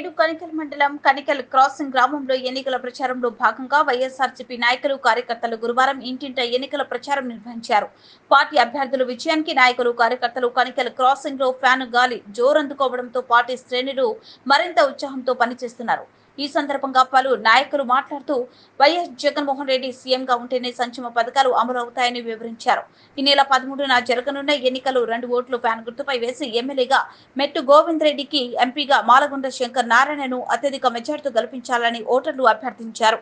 మండలం కనికల్ క్రాసింగ్ గ్రామంలో ఎన్నికల ప్రచారంలో భాగంగా వైఎస్ఆర్సీపీ నాయకులు కార్యకర్తలు గురువారం ఇంటింట ఎన్నికల ప్రచారం నిర్వహించారు. పార్టీ అభ్యర్థుల విజయానికి నాయకులు కార్యకర్తలు కనికల్ క్రాసింగ్లో ఫ్యాన్ గాలి జోరందుకోవడంతో పార్టీ శ్రేణులు మరింత ఉత్సాహంతో పనిచేస్తున్నారు. ఈ సందర్భంగా పలు నాయకులు మాట్లాడుతూ వైఎస్ జగన్మోహన్ రెడ్డి సీఎంగా ఉంటేనే సంక్షేమ పథకాలు అమలు అవుతాయని వివరించారు. ఈ నెల పదమూడున జరగనున్న ఎన్నికలు రెండు ఓట్లు ఫ్యాన్ గుర్తుపై వేసి ఎమ్మెల్యేగా మెట్టు గోవింద్ రెడ్డికి ఎంపీగా మాలగుండ శంకర్ నారాయణను అత్యధిక మెజార్టీతో గెలిపించాలని ఓటర్లు అభ్యర్థించారు.